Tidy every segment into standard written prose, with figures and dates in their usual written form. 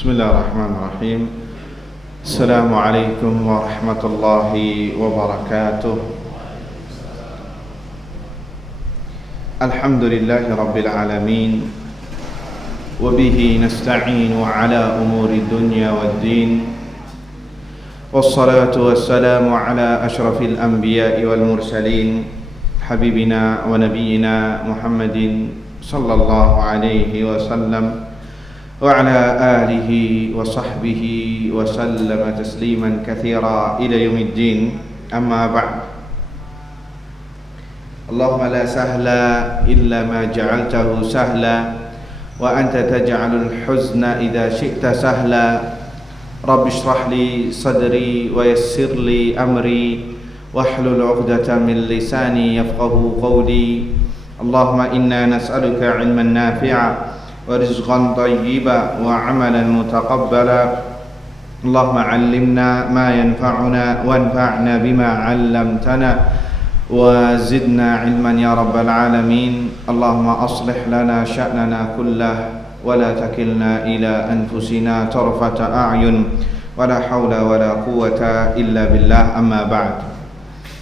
Bismillahirrahmanirrahim. Assalamualaikum warahmatullahi wabarakatuh. Alhamdulillahi rabbil alamin. Wabihi nasta'inu ala umuri dunya waddin. Wassalatu wassalamu ala ashrafil anbiya'i wal mursalin, habibina wa nabiyyina Muhammadin sallallahu alaihi wasallam wa ala alihi wa sahbihi wa sallama tasliman katsira ila yaumiddin. Amma ba'd. Allahumma la sahla illa ma ja'altahu sahla wa anta taj'alul huzna idza syi'ta sahla. Rabbi shrah li sadri wa yassir li amri wahlul 'uqdatam min lisani yafqahu qawli. Allahumma inna nas'aluka 'ilman nafi'a wa rizqan thayyiban wa 'amalan mutaqabbala. Allahumma 'allimna ma yanfa'una wanfa'na bima 'allamtana wa zidna 'ilman ya rabbal alamin. Allahumma aslih lana sya'nana kullahu wa la takilna ila anfusina tarfata a'yun wa la hawla wa la quwwata illa billah. Amma ba'd.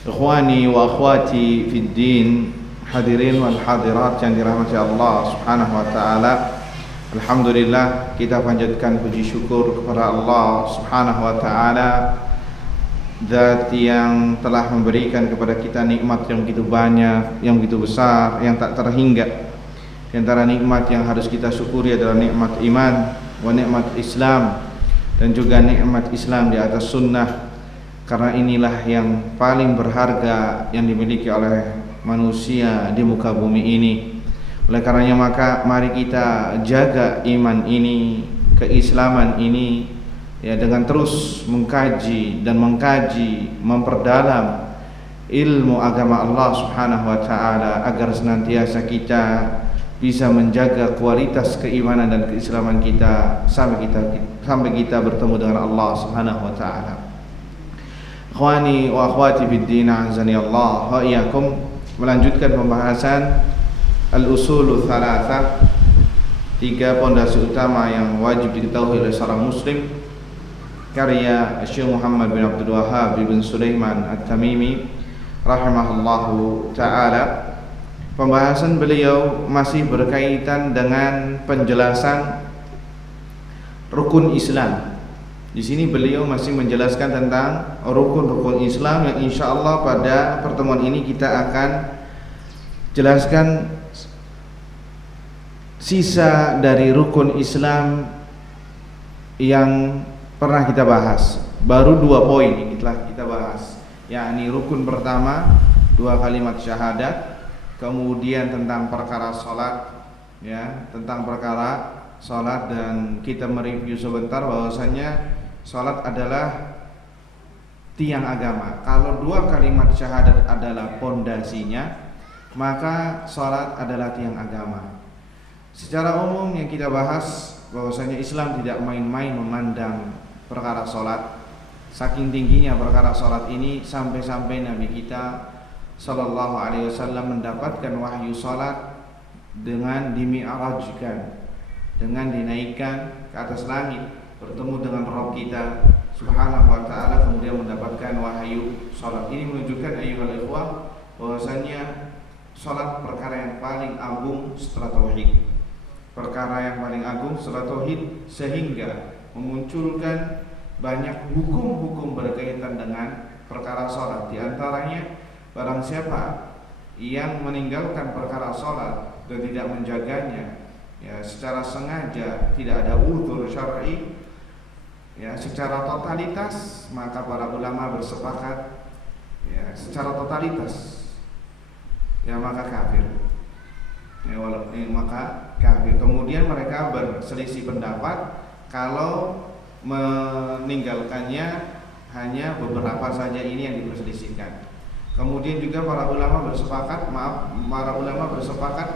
Ikhwani wa akhwati fid din, hadirin wal hadirat yang dirahmati Allah Subhanahu wa taala. Alhamdulillah, kita panjatkan puji syukur kepada Allah Subhanahu wa taala, Zat yang telah memberikan kepada kita nikmat yang begitu banyak, yang begitu besar, yang tak terhingga. Di antara nikmat yang harus kita syukuri adalah nikmat iman wa nikmat Islam, dan juga nikmat Islam di atas sunnah, karena inilah yang paling berharga yang dimiliki oleh manusia di muka bumi ini. Oleh karenanya maka mari kita jaga iman ini, keislaman ini, ya, dengan terus mengkaji dan memperdalam ilmu agama Allah Subhanahu wa taala, agar senantiasa kita bisa menjaga kualitas keimanan dan keislaman kita sampai kita bertemu dengan Allah Subhanahu wa taala. Ikhwani wa akhwati fid din, azani Allah wa iyyakum, melanjutkan pembahasan al-usulu thalatha, tiga pondasi utama yang wajib diketahui oleh seorang muslim, karya Syekh Muhammad bin Abdul Wahhab bin Sulaiman At-Tamimi rahimahullahu taala. Pembahasan beliau masih berkaitan dengan penjelasan rukun Islam. Di sini beliau masih menjelaskan tentang rukun-rukun Islam yang insyaallah pada pertemuan ini kita akan jelaskan sisa dari rukun Islam yang pernah kita bahas. Baru 2 poin yang telah kita bahas, yakni rukun pertama 2 kalimat syahadat, kemudian tentang perkara salat, ya, tentang perkara salat, dan kita mereview sebentar bahwasanya salat adalah tiang agama. Kalau 2 kalimat syahadat adalah pondasinya, maka salat adalah tiang agama. Secara umum yang kita bahas bahwasanya Islam tidak main-main memandang perkara salat. Saking tingginya perkara salat ini sampai-sampai Nabi kita sallallahu alaihi wasallam mendapatkan wahyu salat dengan dimi'rajkan, dengan dinaikkan ke atas langit, bertemu dengan Rabb kita Subhanahu wa taala, kemudian mendapatkan wahyu salat. Ini menunjukkan ayyuhal ikhwah bahwasanya salat perkara yang paling agung setelah tauhid. Perkara yang paling agung setelah tauhid, sehingga memunculkan banyak hukum-hukum berkaitan dengan perkara salat. Di antaranya, barang siapa yang meninggalkan perkara salat dan tidak menjaganya, ya, secara sengaja, tidak ada uzur syar'i, ya, secara totalitas, maka para ulama bersepakat, ya, secara totalitas, ya, maka kafir. Ya, maka kafir. Kemudian mereka berselisih pendapat kalau meninggalkannya hanya beberapa saja, ini yang diperselisihkan. Kemudian juga para ulama bersepakat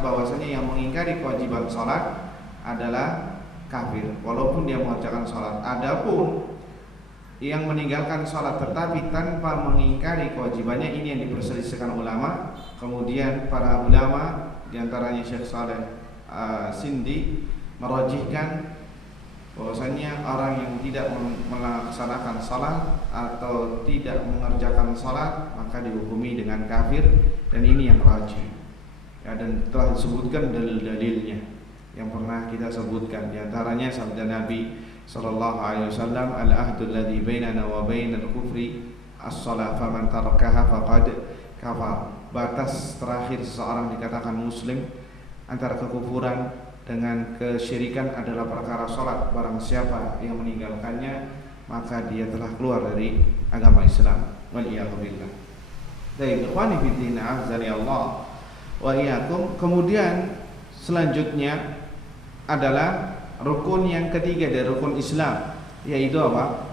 bahwasanya yang mengingkari kewajiban salat adalah kafir walaupun dia mengerjakan salat. Adapun yang meninggalkan salat tetapi tanpa mengingkari kewajibannya, ini yang diperselisihkan ulama. Kemudian para ulama, di antaranya Syekh Saleh Sindi, merajihkan bahwasanya orang yang tidak melaksanakan salat atau tidak mengerjakan salat maka dihukumi dengan kafir, dan ini yang rajih ya, dan telah disebutkan dalil-dalilnya yang pernah kita sebutkan, di antaranya sabda Nabi sallallahu alaihi wasallam, al-ahdu alladhi bainana wa bainal kufri as-shalah faman tarakaha faqad kafar. Batas terakhir seseorang dikatakan muslim antara kekufuran dengan kesyirikan adalah perkara salat. Barang siapa yang meninggalkannya maka dia telah keluar dari agama Islam. Waliyadu billah. Baik, ikhwani fiddin, azani Allah wa iyyakum. Kemudian selanjutnya adalah rukun yang ketiga dari rukun Islam, yaitu apa?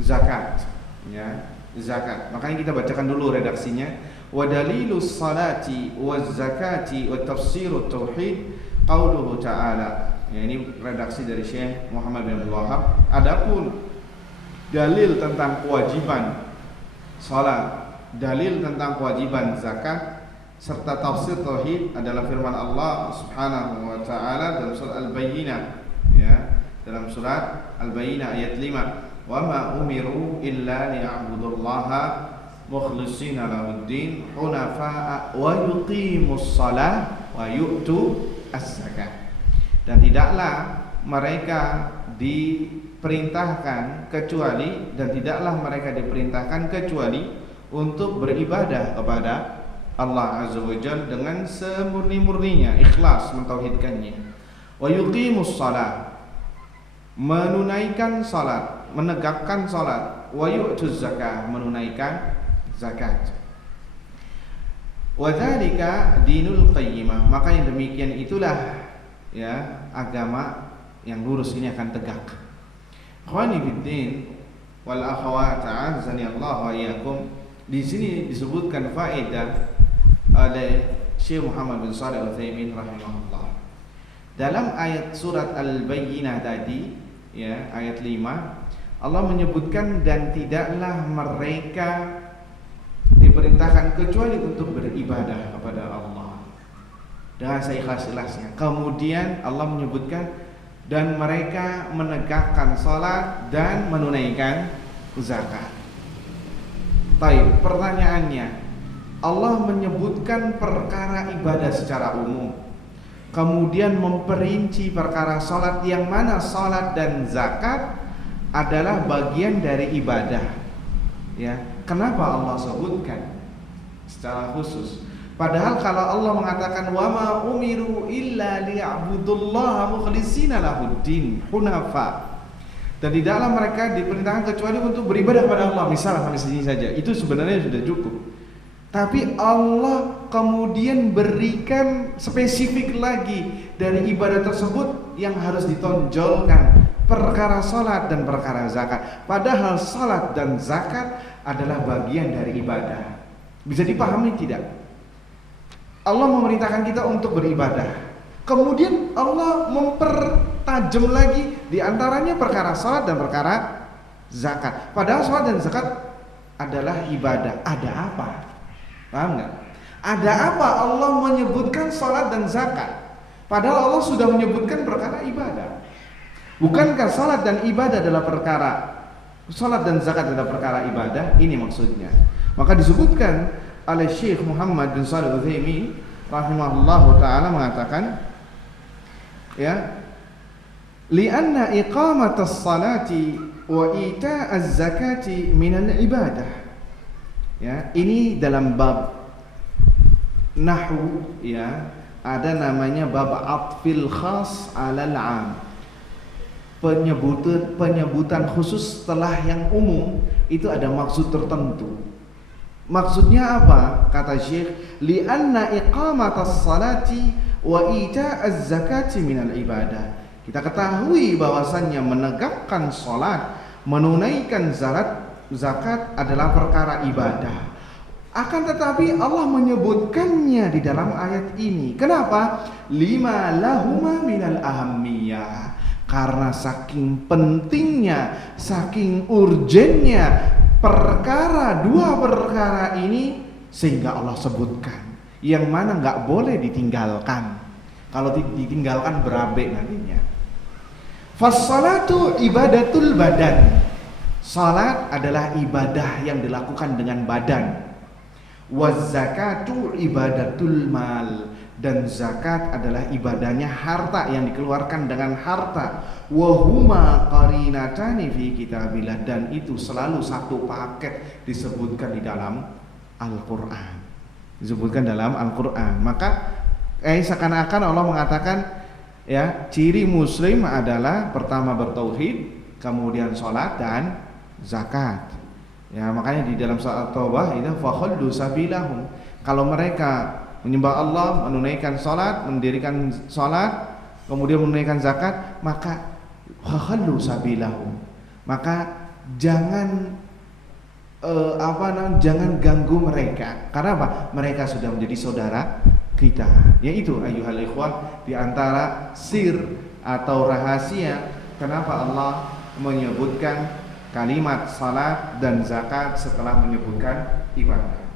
Zakat. Ya, zakat. Makanya kita bacakan dulu redaksinya. Wa dalilus salati waz zakati wa tafsirut tauhid qauluhu ta'ala. Ya, ini redaksi dari Syekh Muhammad bin Abdul Wahab. Adapun dalil tentang kewajiban salat, dalil tentang kewajiban zakat serta tafsir tauhid adalah firman Allah Subhanahu wa taala dalam surat Al-Bayyinah, ya, dalam surat Al-Bayyinah ayat 5, wa ma umiru illa liya'budullaha mukhlishina lahuddin hunafa'a wa yuqimus shalah wa yu'tu az-zakah. Dan tidaklah mereka diperintahkan kecuali untuk beribadah kepada Allah Azza wa Jalla dengan semurni-murninya, ikhlas mentauhidkannya. Wa yuqimus shalah, menunaikan salat, menegakkan salat. Wa yu'tuz zakah, menunaikan zakat. Wa dzalika dinul qayyimah, maka yang demikian itulah ya agama yang lurus ini akan tegak. Ikhwani fiddin wal akhawat, azani Allah wa iyyakum. Di sini disebutkan faedah oleh Syekh Muhammad bin Shalih Al-Utsaimin rahimahullah. Dalam ayat surat Al-Bayyinah tadi, ya, ayat 5, Allah menyebutkan dan tidaklah mereka diperintahkan kecuali untuk beribadah kepada Allah dengan seikhlas-ikhlasnya. Kemudian Allah menyebutkan dan mereka menegakkan salat dan menunaikan zakat. Baik, pertanyaannya, Allah menyebutkan perkara ibadah secara umum, kemudian memperinci perkara salat, yang mana salat dan zakat adalah bagian dari ibadah. Ya, kenapa Allah sebutkan secara khusus? Padahal kalau Allah mengatakan wa ma umiru illa liya'budullaha mukhlishina lahuddin hunafa, dan tidaklah mereka diperintahkan kecuali untuk beribadah kepada Allah, misalnya sampai sini saja, itu sebenarnya sudah cukup. Tapi Allah kemudian berikan spesifik lagi dari ibadah tersebut yang harus ditonjolkan, perkara salat dan perkara zakat. Padahal salat dan zakat adalah bagian dari ibadah. Bisa dipahami tidak? Allah memerintahkan kita untuk beribadah, kemudian Allah mempertajam lagi di antaranya perkara salat dan perkara zakat. Padahal salat dan zakat adalah ibadah. Ada apa? Paham nggak? Ada apa Allah menyebutkan salat dan zakat? Padahal Allah sudah menyebutkan perkara ibadah. Bukankah salat dan ibadah adalah perkara, salat dan zakat adalah perkara ibadah? Ini maksudnya. Maka disebutkan oleh Syekh Muhammad bin Shalih Al-Utsaimin rahimahullahu taala mengatakan, ya, li'anna iqamatas salati wa ita'az zakati minal ibadah. Ya, ini dalam bab nahwu, ya, ada namanya bab atfil khas 'alal 'am. Penyebutan khusus setelah yang umum itu ada maksud tertentu. Maksudnya apa? Kata Syekh, li'anna iqamatas salati wa ita'az zakati minal ibadah. Kita ketahui bahwasannya menegakkan salat, menunaikan zakat adalah perkara ibadah. Akan tetapi Allah menyebutkannya di dalam ayat ini. Kenapa? Lima lahuma minal ahammiyah. Karena saking pentingnya, saking urgennya dua perkara ini, sehingga Allah sebutkan, yang mana nggak boleh ditinggalkan. Kalau ditinggalkan berabe nantinya. Fas-salatu ibadatul badan. Salat adalah ibadah yang dilakukan dengan badan. Waz-zakatu ibadatul mal. Dan zakat adalah ibadahnya harta yang dikeluarkan dengan harta. Wahuma qarinatani fi kitabillah. Dan itu selalu satu paket disebutkan di dalam Al-Quran. Disebutkan dalam Al-Quran. Maka seakan-akan Allah mengatakan, ya, ciri muslim adalah pertama bertauhid, kemudian sholat dan zakat. Ya, makanya di dalam surat Taubah itu fakhallu sabilahum. Kalau mereka menyembah Allah, menunaikan sholat, mendirikan sholat, kemudian menunaikan zakat, maka fakhallu sabilahum. Maka jangan jangan ganggu mereka. Karena apa? Mereka sudah menjadi saudara kita. Yaitu ayyuhal ikhwah, di antara sir atau rahasia kenapa Allah menyebutkan kalimat salat dan zakat setelah menyebutkan ibadah.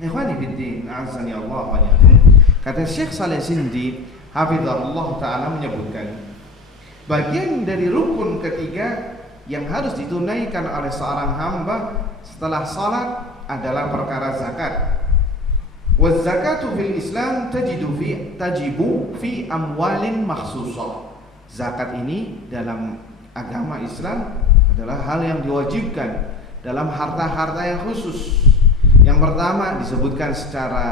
Ikhwani fiddin, azani Allah wa iyyakum. Kata Syekh Saleh Sindi hafizahullah taala menyebutkan, bagian dari rukun ketiga yang harus ditunaikan oleh seorang hamba setelah salat adalah perkara zakat. Waz-zakatu fil Islam tajibu fi amwalin makhsusah. Zakat ini dalam agama Islam adalah hal yang diwajibkan dalam harta-harta yang khusus. Yang pertama disebutkan secara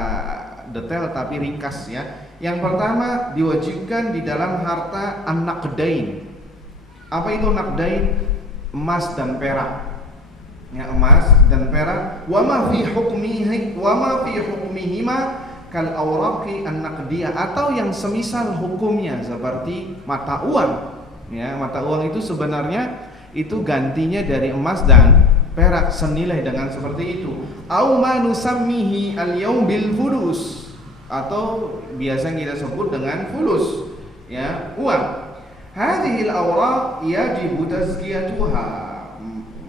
detail tapi ringkas, ya. Yang pertama diwajibkan di dalam harta an-naqdain. Apa itu naqdain? Emas dan perak. Ya, emas dan perak. Wa ma fi hukmihima kal awraqi an-naqdiyah, atau yang semisal hukumnya seperti mata uang. Ya, mata uang itu sebenarnya itu gantinya dari emas dan perak senilai dengan seperti itu. Au ma nusammihi al-yaum bil fulus, atau biasa kita sebut dengan fulus, ya, uang. Hadhil awraq yajibu tazkiyatuha.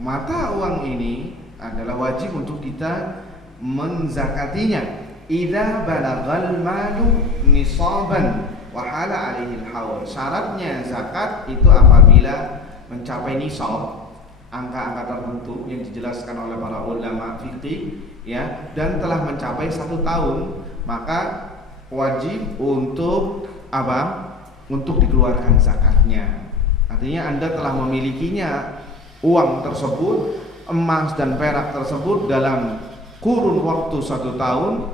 Mata uang ini adalah wajib untuk kita menzakatinya. Idza balagal malu nisaban wa hala alaihi al-haul. Syaratnya zakat itu apabila mencapai nisab, angka-angka tertentu yang dijelaskan oleh para ulama fikih, ya, dan telah mencapai 1 tahun, maka wajib untuk apa? Untuk dikeluarkan zakatnya. Artinya Anda telah memilikinya uang tersebut, emas dan perak tersebut dalam kurun waktu 1 tahun,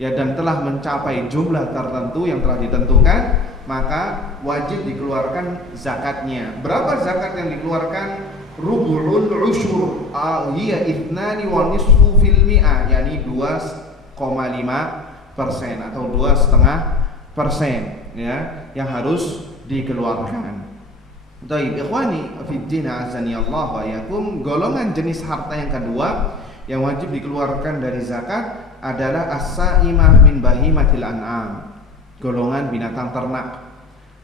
ya, dan telah mencapai jumlah tertentu yang telah ditentukan, maka wajib dikeluarkan zakatnya. Berapa zakat yang dikeluarkan? Rubu'ul usyur, hiya ithnani wa nisfu fil mi'ah, yakni 2,5% atau 2,5%, ya, yang harus dikeluarkan. Baik, ikhwani fiddin azani Allah wa iyyakum. Golongan jenis harta yang kedua yang wajib dikeluarkan dari zakat adalah as-sa'imah min bahimatil an'am. Golongan binatang ternak.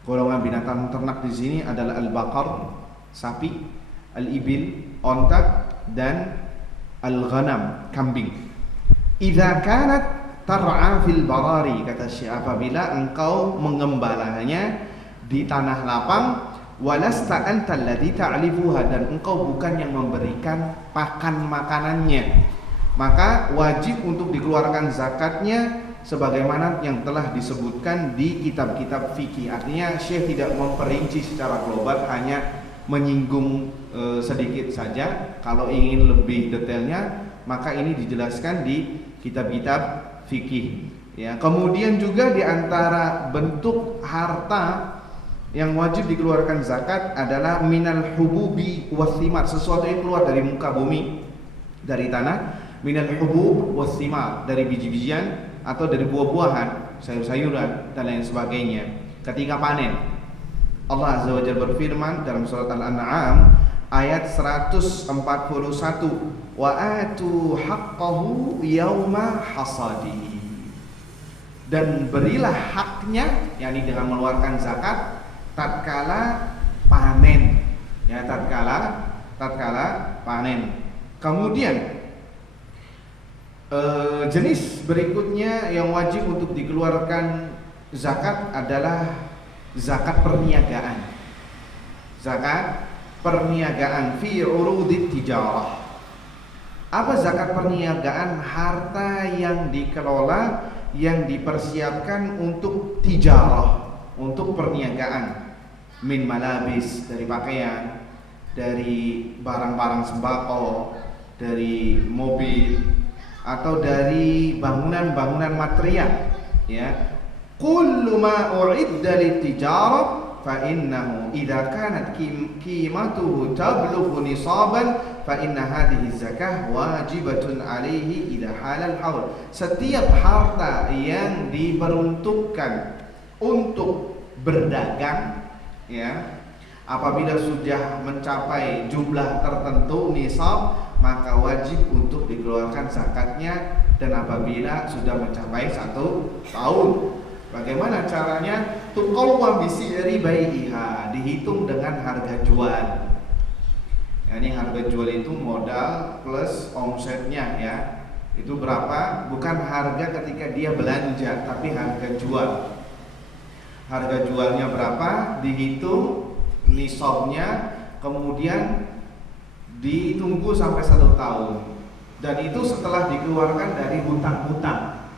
Golongan binatang ternak di sini adalah al-baqar, sapi, al-ibil, onta, dan al-ghanam, kambing. Idza kanat tar'a fil barari, kata Syekh, apabila engkau mengembalanya di tanah lapang, walasta anta alladhi ta'lifuha, dan engkau bukan yang memberikan pakan makanannya, maka wajib untuk dikeluarkan zakatnya sebagaimana yang telah disebutkan di kitab-kitab fikih. Artinya Syekh tidak memperinci secara global, hanya menyinggung sedikit saja. Kalau ingin lebih detailnya, maka ini dijelaskan di kitab-kitab fikih, ya. Kemudian juga di antara bentuk harta yang wajib dikeluarkan zakat adalah minal hububi wathimar, sesuatu yang keluar dari muka bumi, dari tanah. Minal hubub wathimar, dari biji-bijian atau dari buah-buahan, sayur-sayuran dan lain sebagainya. Ketika panen, Allah Azza wa Jalla berfirman dalam surat Al-An'am ayat 141, wa atu haqqahu yauma hasadihi, dan berilah haknya, yakni dengan mengeluarkan zakat tatkala panen, ya, tatkala panen. Kemudian jenis berikutnya yang wajib untuk dikeluarkan zakat adalah zakat perniagaan. Zakat perniagaan fi urudit tijarah. Apa zakat perniagaan? Harta yang dikelola, yang dipersiapkan untuk tijarah, untuk perniagaan. Min malabis, dari pakaian, dari barang-barang sembako, dari mobil, atau dari bangunan-bangunan material, ya. Kullu ma u'idda litijarah fa innahu idza kanat qimatuhu tablughu nisaban fa inna hadhihi zakah wajibatun alaihi idza halal haul. Setiap harta yang diperuntukkan untuk berdagang, ya, apabila sudah mencapai jumlah tertentu nisab, maka wajib untuk dikeluarkan zakatnya. Dan apabila sudah mencapai 1 tahun, bagaimana caranya? Tuqawwam bisi'ri bai'iha, dihitung dengan harga jual. Ini harga jual itu modal plus omsetnya, ya. Itu berapa? Bukan harga ketika dia belanja, tapi harga jual. Harga jualnya berapa? Dihitung nisabnya, kemudian ditunggu sampai 1 tahun. Dan itu setelah dikeluarkan dari hutang-hutang,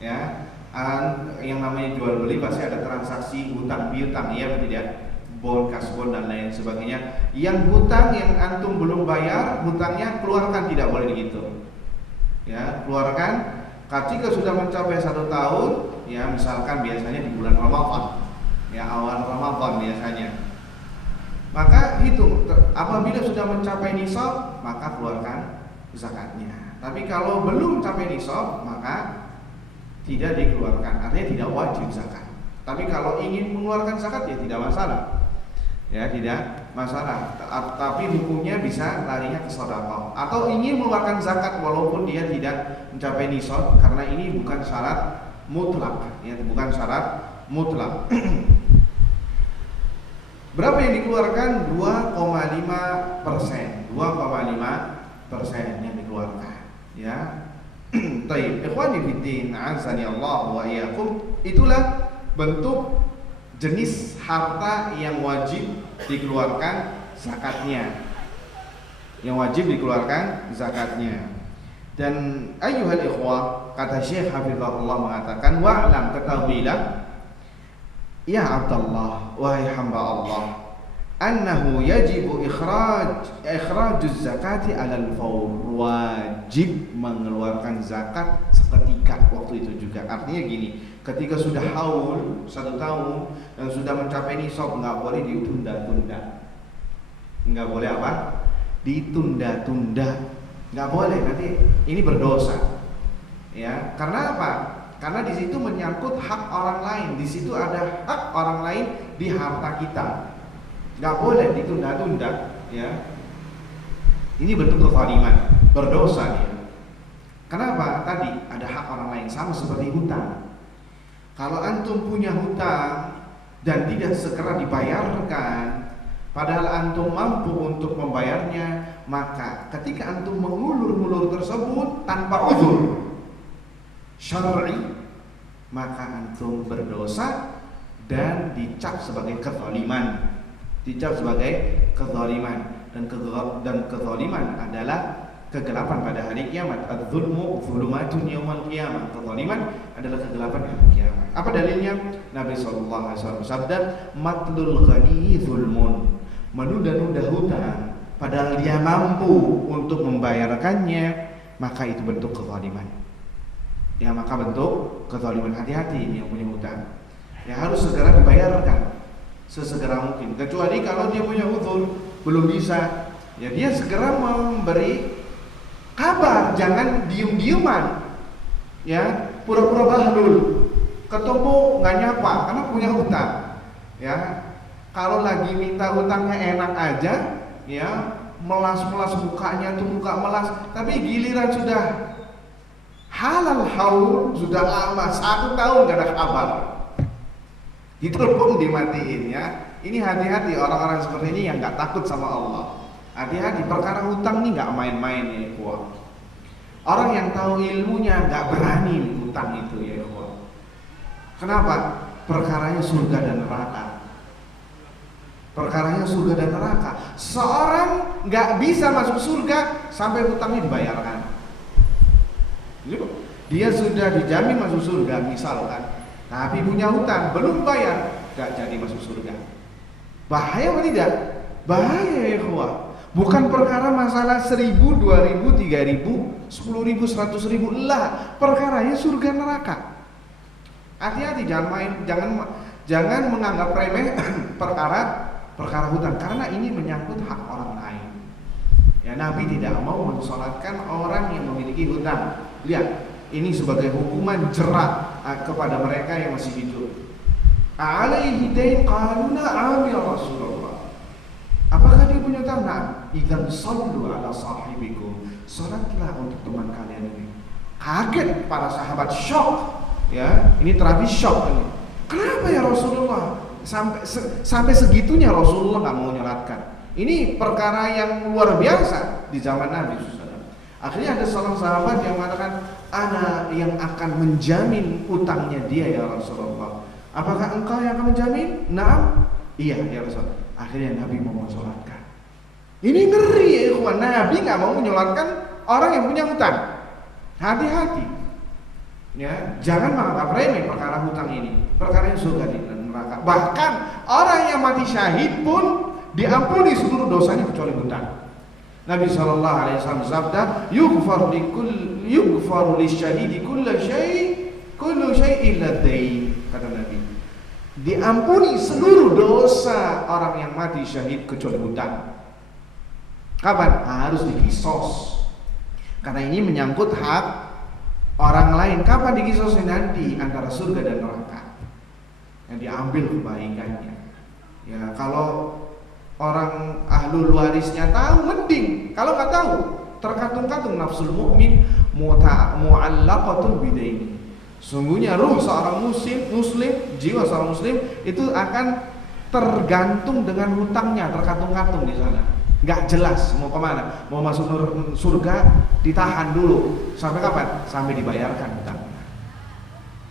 ya. Yang namanya jual beli pasti ada transaksi hutang piutang, ya, tidak? Bond, kasbon dan lain sebagainya. Yang hutang yang antum belum bayar, hutangnya keluarkan, tidak boleh begitu, ya. Keluarkan ketika sudah mencapai 1 tahun, ya, misalkan biasanya di bulan Ramadan, ya, awal Ramadan biasanya. Maka hitung, apabila sudah mencapai nisab, maka keluarkan zakatnya. Tapi kalau belum mencapai nisab, maka tidak dikeluarkan, artinya tidak wajib zakat. Tapi kalau ingin mengeluarkan zakat, ya tidak masalah, ya, tidak masalah. Tapi hukumnya bisa larinya ke sedekah. Atau ingin mengeluarkan zakat walaupun dia tidak mencapai nisab, karena ini bukan syarat mutlak, ya, bukan syarat mutlak. Berapa yang dikeluarkan? 2,5%. 2,5% yang dikeluarkan, ya. Taib, ikhwani fiddin, azani Allah wa iyyakum. Itulah bentuk jenis harta yang wajib dikeluarkan zakatnya. Yang wajib dikeluarkan zakatnya. Dan ayyuhal ikhwah, kata Syekh Hafizahullah mengatakan, wa'lam, ketahuilah ya Abdullah, wahai hamba Allah, annahu yajibu ikhrajuz zakati alal fawr, wajib mengeluarkan zakat seketika waktu itu juga. Artinya gini, ketika sudah haul 1 tahun dan sudah mencapai nisab, nggak boleh ditunda-tunda. Nggak boleh apa? Ditunda-tunda. Nggak boleh, nanti ini berdosa, ya. Karena apa? Karena di situ menyangkut hak orang lain. Di situ ada hak orang lain di harta kita. Nggak boleh ditunda-tunda, ya. Ini bentuk kezaliman, berdosa dia. Kenapa? Tadi ada hak orang lain, sama seperti hutang. Kalau antum punya hutang dan tidak segera dibayarkan, padahal antum mampu untuk membayarnya, maka ketika antum mengulur-ulur tersebut tanpa uzur syar'i, maka antum berdosa dan dicap sebagai kezaliman. Dicap sebagai kezaliman, dan kezaliman adalah kegelapan pada hari kiamat. Adz-dzulmu dzulumatun yaumal qiyamah. Kezaliman adalah kegelapan pada hari kiamat. Apa dalilnya? Nabi sallallahu alaihi wasallam bersabda, matlul ghani dzulmun. Menunda-nunda hutang padahal dia mampu untuk membayarkannya, maka itu bentuk kezaliman. Ya, maka bentuk kezaliman. Hati-hati ini yang punya hutang. Ya, harus segera dibayarkan sesegera mungkin. Kecuali kalau dia punya uzur, belum bisa, ya dia segera memberi kabar, jangan diem-dieman, ya, pura-pura bahlul, ketemu nggak nyapa karena punya hutang, ya. Kalau lagi minta hutangnya enak aja, ya, melas-melas mukanya tuh muka melas, tapi giliran sudah halal haul, sudah lama 1 tahun gak ada kabar, ditelepon dimatiin, ya. Ini hati-hati orang-orang seperti ini yang nggak takut sama Allah. Hati-hati, perkara hutang ini nggak main-main, ya ikhwah. Orang yang tahu ilmunya nggak berani hutang itu, ya ikhwah. Kenapa? Perkaranya surga dan neraka. perkaranya surga dan neraka. Seorang nggak bisa masuk surga sampai hutangnya dibayarkan. Dia sudah dijamin masuk surga misalkan, tapi punya hutang belum bayar, nggak jadi masuk surga. Bahaya apa tidak? Bahaya ya ikhwah. Bukan perkara masalah 1.000, 2.000, 3.000, 10.000, 100.000 lah. Perkaranya surga neraka. Hati-hati, jangan menganggap remeh perkara hutang, karena ini menyangkut hak orang lain. Ya, Nabi tidak mau mensolatkan orang yang memiliki hutang. Lihat, ini sebagai hukuman jerat kepada mereka yang masih hidup. Alaihi dain qalu na'am ya Rasulullah. Apakah dia punya hutang? Nah, idzan sallu ala sahibikum. Salatlah untuk teman kalian ini. Kaget para sahabat, shock. Ya, ini terapi shock ini. Kenapa ya Rasulullah? Sampai segitunya Rasulullah nggak mau nyolatkan. Ini perkara yang luar biasa di zaman Nabi SAW. Akhirnya ada seorang sahabat yang mengatakan, ana yang akan menjamin utangnya dia ya Rasulullah. Apakah engkau yang akan menjamin? Naam. Iya ya Rasulullah. Akhirnya Nabi mau menyolatkan. Ini ngeri ya ikhwan. Nabi nggak mau menyolatkan orang yang punya hutang. Hati-hati. Ya, jangan menganggap remeh perkara hutang ini. Perkara yang surga di neraka. Bahkan orang yang mati syahid pun diampuni seluruh dosanya kecuali hutang. Nabi sallallahu alaihi wasallam bersabda, "Yughfaru lisyahidi kullu syai' illa dain." Kata Nabi, diampuni seluruh dosa orang yang mati syahid kecuali hutang. Kapan? Harus dikisos. Karena ini menyangkut hak orang lain. Kapan dikisosnya? Nanti antara surga dan neraka. Yang diambil kebaikannya. Ya, kalau orang ahlul warisnya tahu mending. Kalau nggak tahu, terkatung-katung nafsul mukmin mu'allaqatun bidaini. Sungguhnya ruh seorang muslim, jiwa seorang muslim itu akan tergantung dengan hutangnya, terkatung-katung di sana. Nggak jelas mau kemana, mau masuk surga ditahan dulu. Sampai kapan? Sampai dibayarkan hutang.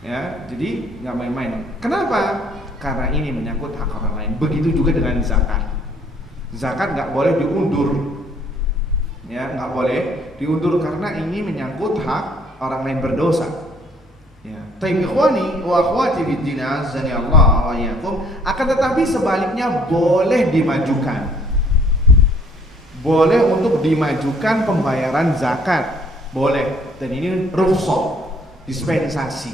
Ya, jadi nggak main-main. Kenapa? Karena ini menyangkut hak orang lain. Begitu juga dengan zakat. Zakat nggak boleh diundur. Ya, nggak boleh diundur karena ini menyangkut hak orang lain berdosa. Ya. Taib ikhwani wa akhwati fid din azani Allah wa iyyakum. Akan tetapi sebaliknya boleh dimajukan. Boleh untuk dimajukan pembayaran zakat. Boleh. Dan ini rukhsah, dispensasi.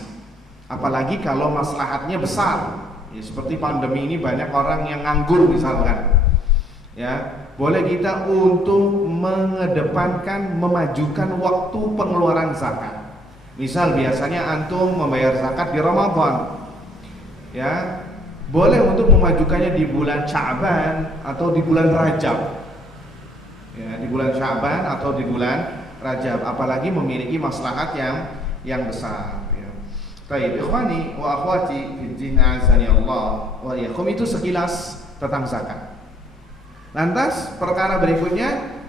Apalagi kalau maslahatnya besar. Ya, seperti pandemi ini banyak orang yang nganggur misalkan. Ya, boleh kita untuk mengedepankan, memajukan waktu pengeluaran zakat. Misal biasanya antum membayar zakat di Ramadan, ya, boleh untuk memajukannya di bulan Sya'ban atau di bulan Rajab, ya, di bulan Sya'ban atau di bulan Rajab, apalagi memiliki maslahat yang besar. Ya. Baik, ikhwani wa akhwati fid din azani Allah wa iyyakum, itu sekilas tentang zakat. Lantas perkara berikutnya,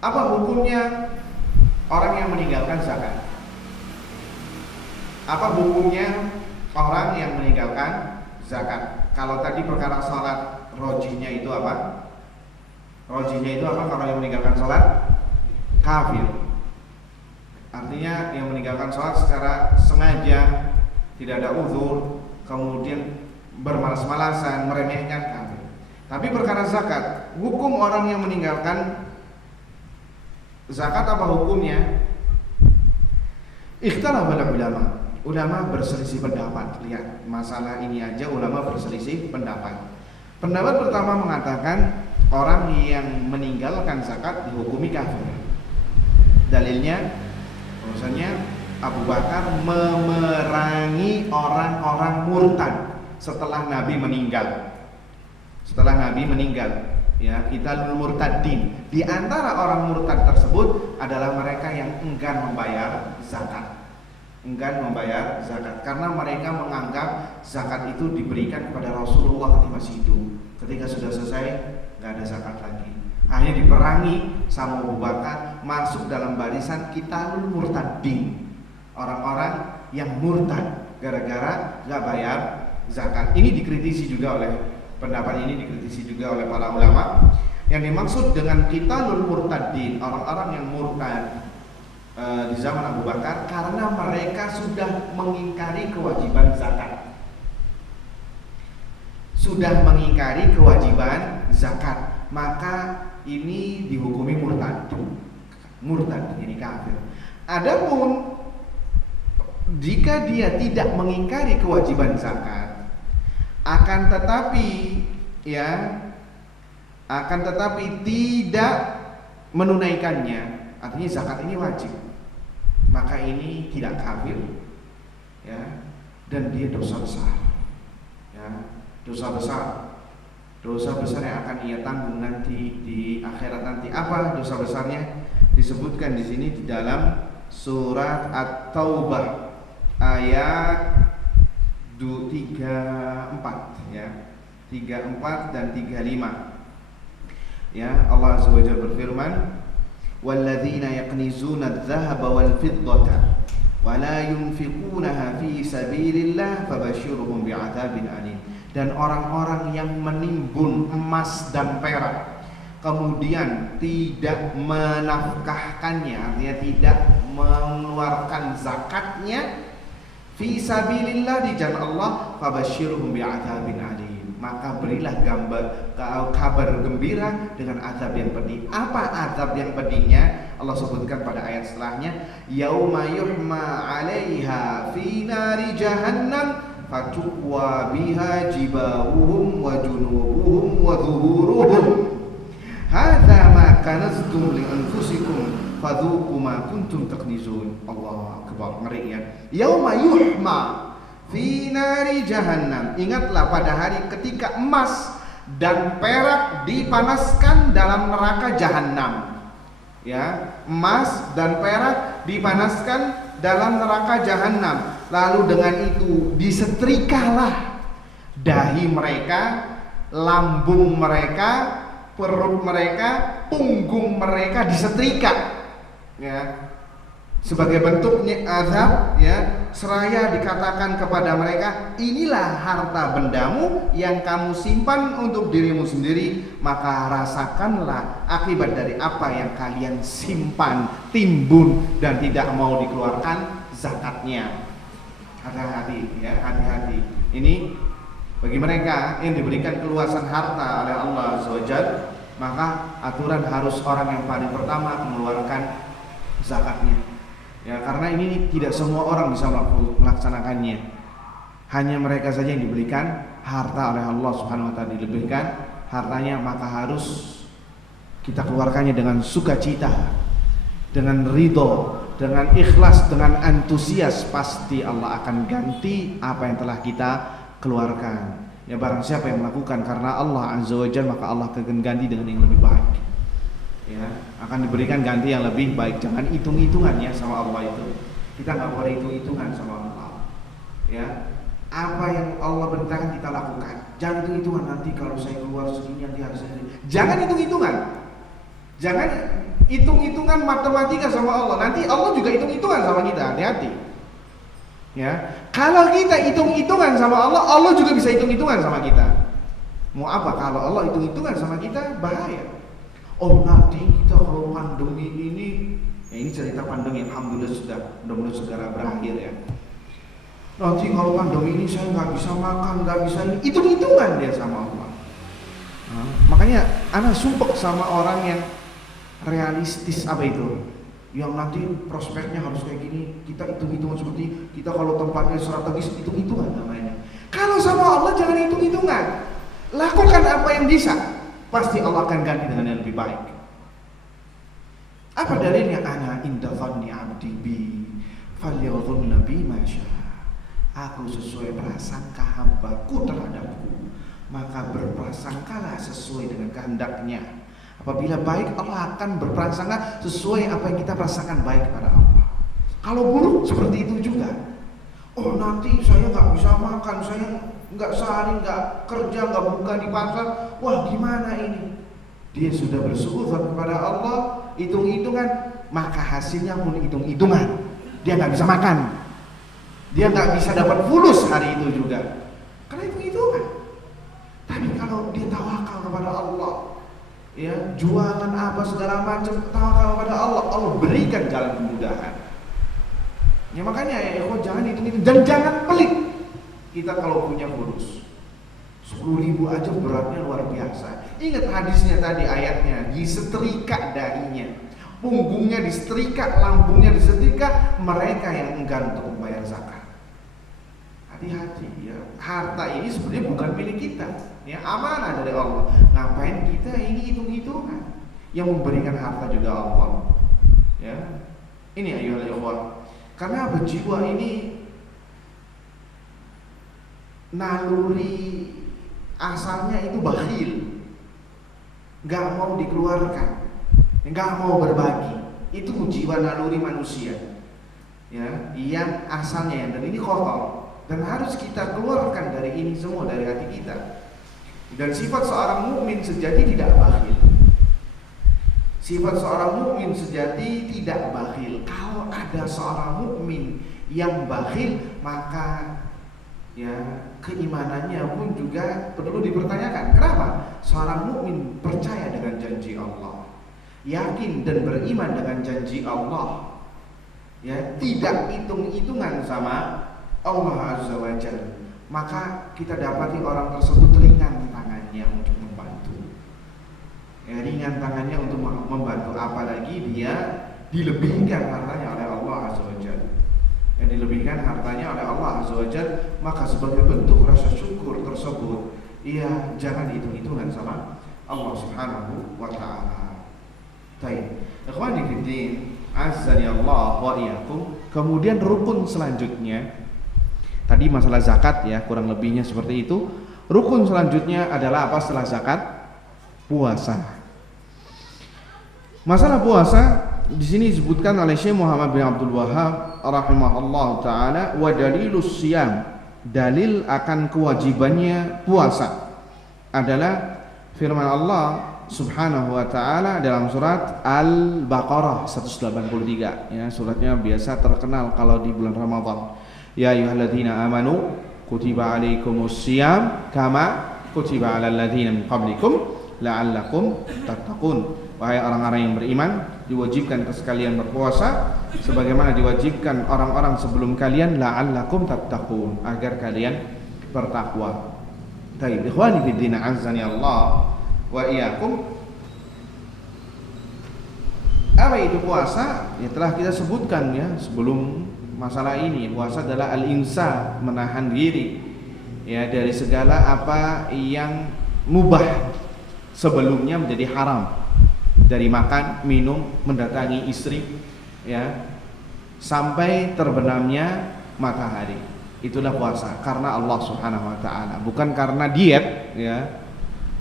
apa hukumnya orang yang meninggalkan zakat? Apa hukumnya orang yang meninggalkan zakat? Kalau tadi perkara sholat, rojinya itu apa? Rojinya itu apa kalau yang meninggalkan sholat? Kafir. Artinya yang meninggalkan sholat secara sengaja, tidak ada uzur, kemudian bermalas-malasan, meremehkan, kafir. Tapi perkara zakat, hukum orang yang meninggalkan zakat apa hukumnya? Ikhtilaful ulama. Ulama berselisih pendapat. Lihat, masalah ini aja ulama berselisih pendapat. Pendapat pertama mengatakan orang yang meninggalkan zakat dihukumi kafir. Dalilnya, maksudnya Abu Bakar memerangi orang-orang murtad setelah Nabi meninggal. Setelah Nabi meninggal, ya, kita murtadin. Di antara orang murtad tersebut adalah mereka yang enggan membayar zakat. Enggan membayar zakat karena mereka menganggap zakat itu diberikan kepada Rasulullah ketika masih hidup. Ketika sudah selesai, nggak ada zakat lagi. Akhirnya diperangi sama Abu Bakar, masuk dalam barisan qitalul murtadin, orang-orang yang murtad gara-gara nggak bayar zakat. Ini dikritisi juga oleh pendapat ini dikritisi juga oleh para ulama. Yang dimaksud dengan qitalul murtadin, orang-orang yang murtad di zaman Abu Bakar, karena mereka sudah mengingkari kewajiban zakat. Sudah mengingkari kewajiban zakat, maka ini dihukumi murtad. Murtad, jadi kafir. Adapun jika dia tidak mengingkari kewajiban zakat, akan tetapi tidak menunaikannya, artinya zakat ini wajib, maka ini tidak kafir, ya, dan dia dosa besar, ya, dosa besar yang akan ia tanggung nanti di akhirat nanti. Apa dosa besarnya? Disebutkan di sini di dalam surat At-Taubah ayat 34, ya, 34 dan 35. Ya, Allah Azza wa Jalla berfirman, "Walladzina yaqnizuna adh-dhahaba wal-fiddata wa la yunfiqunaha fi sabilillah fabashshirhum bi'adzabin alim." Dan orang-orang yang menimbun emas dan perak kemudian tidak menafkahkannya, artinya tidak mengeluarkan zakatnya fi sabilillah, di jalan Allah, fabashshirhum bi'adzabin alim, maka berilah kabar gembira dengan azab yang pedih. Apa azab yang pedihnya? Allah sebutkan pada ayat setelahnya, yauma yuhma 'alaiha fi nari jahannam fatukwa biha jibahuhum wa junubuhum wa zuhuruhum hadza ma kanaztum li anfusikum fadzuqu ma kuntum taknizun. Allah akbar, ngeri ya. Yauma yuhma fi nari jahannam. Ingatlah pada hari ketika emas dan perak dipanaskan dalam neraka jahanam. Ya, emas dan perak dipanaskan dalam neraka jahanam. Lalu dengan itu disetrikalah dahi mereka, lambung mereka, perut mereka, punggung mereka disetrika. Ya, sebagai bentuknya azab, ya, seraya dikatakan kepada mereka, inilah harta bendamu yang kamu simpan untuk dirimu sendiri, maka rasakanlah akibat dari apa yang kalian simpan, timbun, dan tidak mau dikeluarkan zakatnya. Hati-hati, ya, hati-hati. Ini bagi mereka yang diberikan keluasan harta oleh Allah SWT, maka aturan harus orang yang paling pertama mengeluarkan zakatnya. Ya, karena ini tidak semua orang bisa melaksanakannya. Hanya mereka saja yang diberikan harta oleh Allah Subhanahu wa taala, dilebihkan hartanya, maka harus kita keluarkannya dengan sukacita, dengan ridho, dengan ikhlas, dengan antusias. Pasti Allah akan ganti apa yang telah kita keluarkan. Ya, barang siapa yang melakukan karena Allah Azza wa Jalla, maka Allah akan ganti dengan yang lebih baik. Ya, akan diberikan ganti yang lebih baik. Jangan hitung-hitungan ya sama Allah itu. Kita nggak boleh hitung-hitungan sama Allah. Ya, apa yang Allah perintahkan kita lakukan. Jangan hitung-hitungan, nanti kalau saya keluar segini nanti harus segini. Jangan hitung-hitungan. Jangan hitung-hitungan matematika sama Allah. Nanti Allah juga hitung-hitungan sama kita. Hati-hati. Ya, kalau kita hitung-hitungan sama Allah, Allah juga bisa hitung-hitungan sama kita. Mau apa? Kalau Allah hitung-hitungan sama kita, bahaya. Oh, nanti kita kalau pandemi ini, ya ini cerita pandemi, alhamdulillah sudah mudah-mudahan segera berakhir ya. Nanti kalau pandemi ini saya nggak bisa makan, nggak bisa ini, hitung-hitungan dia sama Allah. Nah, makanya anak sumpah sama orang yang realistis, apa itu? Yang nanti prospeknya harus kayak gini, kita hitung-hitungan seperti kita kalau tempatnya strategis, hitung-hitungan namanya. Kalau sama Allah jangan hitung-hitungan, lakukan apa yang bisa. Pasti Allah akan ganti dengan yang lebih baik. Apa dalilnya? Ana inda dhanni 'abdi bi falyadhunna bi ma syaa. Aku sesuai prasangka hambaku terhadapku, maka berprasangkalah sesuai dengan kehendaknya. Apabila baik, Allah akan berprasangka sesuai apa yang kita prasangkan baik kepada Allah. Kalau buruk seperti itu juga. Oh, nanti saya nggak bisa makan, saya nggak sehari nggak kerja, nggak buka di pasar. Wah, gimana ini? Dia sudah bersuudzon kepada Allah, hitung-hitungan, maka hasilnya pun hitung-hitungan. Dia nggak bisa makan, dia nggak bisa dapat fulus hari itu juga, karena hitung-hitungan. Tapi kalau dia tawakal kepada Allah, ya, jualan apa segala macam, tawakal kepada Allah, Allah berikan jalan kemudahan. Ya makanya ya jangan itu dan jangan pelit. Kita kalau punya kurus 10.000 aja beratnya luar biasa. Ingat hadisnya tadi, ayatnya, disetrika dahinya, punggungnya disetrika, lambungnya disetrika, mereka yang enggan untuk membayar zakat. Hati-hati ya, harta ini sebenarnya bukan milik kita, ya, amanah dari Allah. Ngapain kita ini hitung-hitungan? Yang memberikan harta juga Allah. Ya, ini ayolah ikhwan. Karena apa? Jiwa ini naluri asalnya itu bakhil, nggak mau dikeluarkan, nggak mau berbagi. Itu jiwa naluri manusia, ya, yang asalnya, dan ini kotor. Dan harus kita keluarkan dari ini semua, dari hati kita. Dan sifat seorang mukmin sejati tidak bakhil. Sifat seorang mukmin sejati tidak bakhil. Kalau ada seorang mukmin yang bakhil, maka ya keimanannya pun juga perlu dipertanyakan. Kenapa? Seorang mukmin percaya dengan janji Allah, yakin dan beriman dengan janji Allah, ya, tidak hitung-hitungan sama Allah Azza wa Jalla, maka kita dapati orang tersebut ringan tangannya untuk membantu, ya, ringan tangannya untuk membantu, apalagi dia dilebihkan hartanya oleh Allah Azza wa Jalla, yang dilebihkan hartanya oleh Allah Azza wa Jalla, maka sebagai bentuk rasa syukur tersebut, ia jangan dihitung-hitungan sama Allah Subhanahu wa Ta'ala. Baik, ikhwani fiddin, azzani Allah wa iyyakum. Kemudian rukun selanjutnya, tadi masalah zakat ya, kurang lebihnya seperti itu. Rukun selanjutnya adalah apa setelah zakat? Puasa. Masalah puasa di sini disebutkan oleh Syekh Muhammad bin Abdul Wahhab rahimahullah taala, wa dalilus siyam, dalil akan kewajibannya puasa adalah firman Allah Subhanahu wa taala dalam surat Al-Baqarah 183, ya, suratnya biasa terkenal kalau di bulan Ramadan. Ya ayyuhalladzina amanu kutiba alaikumus siyam kama kutiba alal ladzina min qablikum la'allakum tattaqun. Wahai orang-orang yang beriman, diwajibkan ke sekalian berpuasa sebagaimana diwajibkan orang-orang sebelum kalian, la'allakum tattaqun, agar kalian bertakwa. Baik, ikhwani fid din, azani Allah wa iyyakum. Apa itu puasa? Ya telah kita sebutkan ya sebelum masalah ini. Puasa adalah al-imsak, menahan diri ya dari segala apa yang mubah sebelumnya menjadi haram, dari makan, minum, mendatangi istri, ya, sampai terbenamnya matahari. Itulah puasa karena Allah Subhanahu wa taala, bukan karena diet, ya,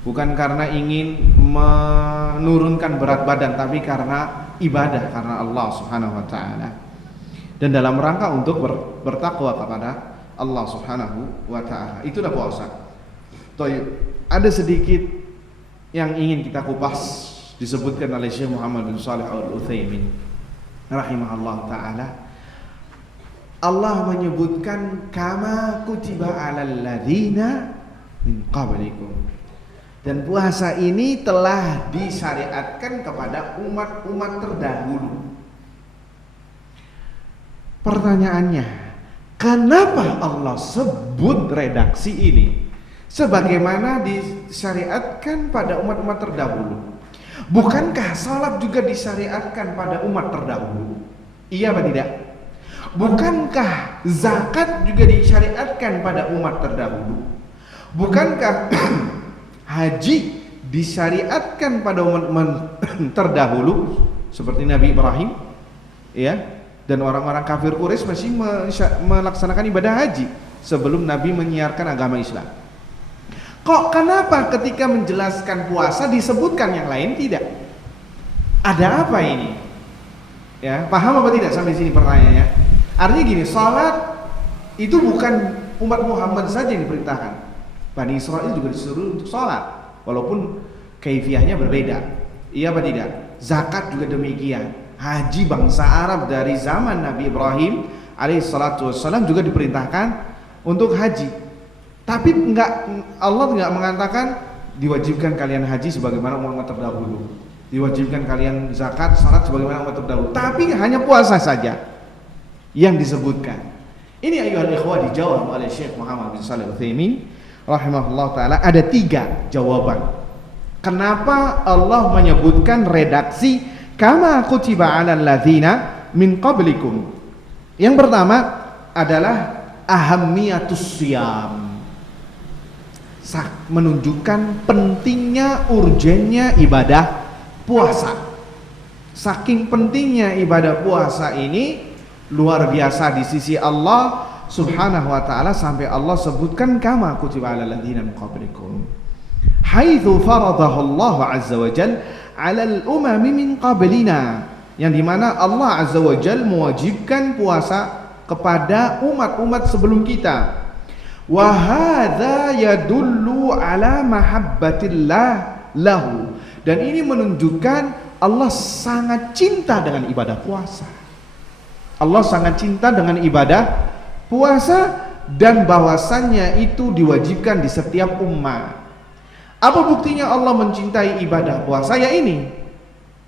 bukan karena ingin menurunkan berat badan, tapi karena ibadah, karena Allah Subhanahu wa taala, dan dalam rangka untuk bertakwa kepada Allah Subhanahu wa taala. Itulah puasa. Ada sedikit yang ingin kita kupas, disebutkan oleh Syekh Muhammad bin Shalih Al-Utsaimin rahimahullah taala. Allah menyebutkan kama kutiba 'alal ladzina min qablikum, dan puasa ini telah disyariatkan kepada umat-umat terdahulu. Pertanyaannya, kenapa Allah sebut redaksi ini sebagaimana disyariatkan pada umat-umat terdahulu? Bukankah salat juga disyariatkan pada umat terdahulu? Iya atau tidak? Bukankah zakat juga disyariatkan pada umat terdahulu? Bukankah haji disyariatkan pada umat terdahulu seperti Nabi Ibrahim, ya, dan orang-orang kafir Quraisy masih melaksanakan ibadah haji sebelum Nabi menyiarkan agama Islam? Kok kenapa ketika menjelaskan puasa disebutkan yang lain tidak? Ada apa ini? Ya, paham apa tidak sampai sini pertanyaannya? Artinya gini, salat itu bukan umat Muhammad saja yang diperintahkan. Bani Israil juga disuruh untuk salat, walaupun kaifiahnya berbeda. Iya apa tidak? Zakat juga demikian. Haji bangsa Arab dari zaman Nabi Ibrahim alaihissalatu wassalam juga diperintahkan untuk haji. Tapi Allah enggak mengatakan diwajibkan kalian haji sebagaimana umat terdahulu, diwajibkan kalian zakat, salat sebagaimana umat terdahulu, tapi hanya puasa saja yang disebutkan. Ini ayuhal ikhwah dijawab oleh Syekh Muhammad bin Shalih Al-Utsaimin rahimahullah taala. Ada 3 jawaban kenapa Allah menyebutkan redaksi kama kutiba 'alal ladzina min qablikum. Yang pertama adalah ahammiyatus siyam, menunjukkan pentingnya, urgennya ibadah puasa. Saking pentingnya ibadah puasa ini luar biasa di sisi Allah Subhanahu wa taala, sampai Allah sebutkan kama kutiba 'alal ladzina min qablikum haitsu faradahu Allah azza wa jalla 'alal umami min qablina, yang dimana Allah azza wa jalla mewajibkan puasa kepada umat-umat sebelum kita. Wa hadza yadullu 'ala mahabbatillah lahu, dan ini menunjukkan Allah sangat cinta dengan ibadah puasa. Allah sangat cinta dengan ibadah puasa, dan bahwasannya itu diwajibkan di setiap umat. Apa buktinya Allah mencintai ibadah puasa? Ya ini,